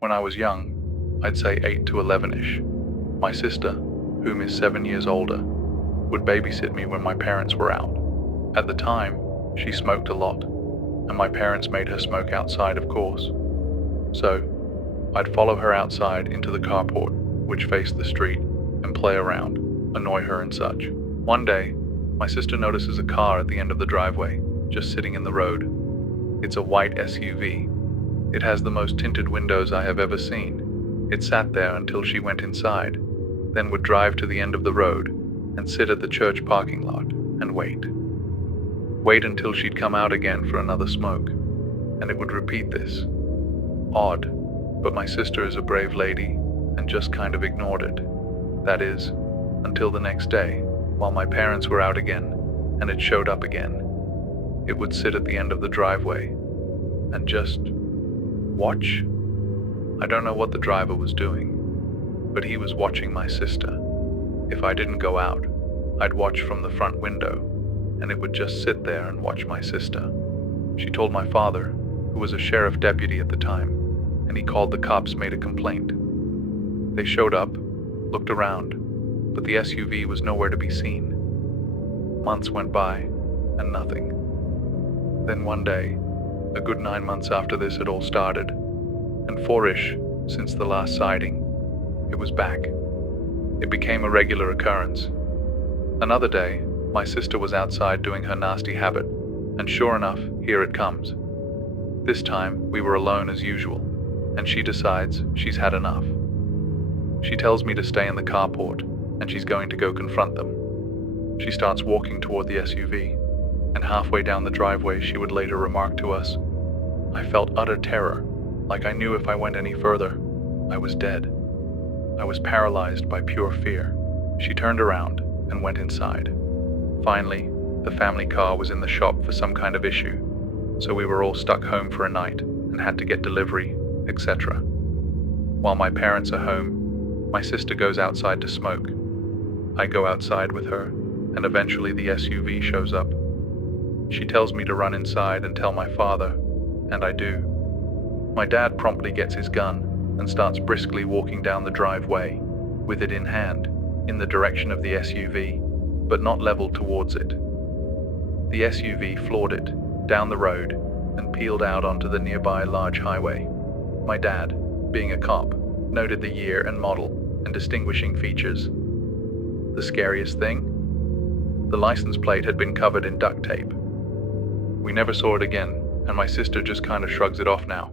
When I was young, I'd say 8 to 11-ish, my sister, whom is 7 years older, would babysit me when my parents were out. At the time, she smoked a lot, and my parents made her smoke outside, of course. So, I'd follow her outside into the carport, which faced the street, and play around, annoy her and such. One day, my sister notices a car at the end of the driveway, just sitting in the road. It's a white SUV. It has the most tinted windows I have ever seen. It sat there until she went inside, then would drive to the end of the road and sit at the church parking lot and wait. Wait until she'd come out again for another smoke, and it would repeat this. Odd, but my sister is a brave lady and just kind of ignored it. That is, until the next day, while my parents were out again, and it showed up again. It would sit at the end of the driveway and just watch. I don't know what the driver was doing, but he was watching my sister. If I didn't go out, I'd watch from the front window, and it would just sit there and watch my sister. She told my father, who was a sheriff deputy at the time, and he called the cops, made a complaint. They showed up, looked around, but the SUV was nowhere to be seen. Months went by, and nothing. Then one day, a good 9 months after this had all started, and 4-ish since the last sighting, it was back. It became a regular occurrence. Another day, my sister was outside doing her nasty habit, and sure enough, here it comes. This time, we were alone as usual, and she decides she's had enough. She tells me to stay in the carport, and she's going to go confront them. She starts walking toward the SUV, and halfway down the driveway she would later remark to us, "I felt utter terror, like I knew if I went any further, I was dead. I was paralyzed by pure fear." She turned around and went inside. Finally, the family car was in the shop for some kind of issue, so we were all stuck home for a night and had to get delivery, etc. While my parents are home, my sister goes outside to smoke. I go outside with her, and eventually the SUV shows up. She tells me to run inside and tell my father, and I do. My dad promptly gets his gun and starts briskly walking down the driveway, with it in hand, in the direction of the SUV, but not leveled towards it. The SUV floored it, down the road, and peeled out onto the nearby large highway. My dad, being a cop, noted the year and model and distinguishing features. The scariest thing? The license plate had been covered in duct tape. We never saw it again, and my sister just kind of shrugs it off now.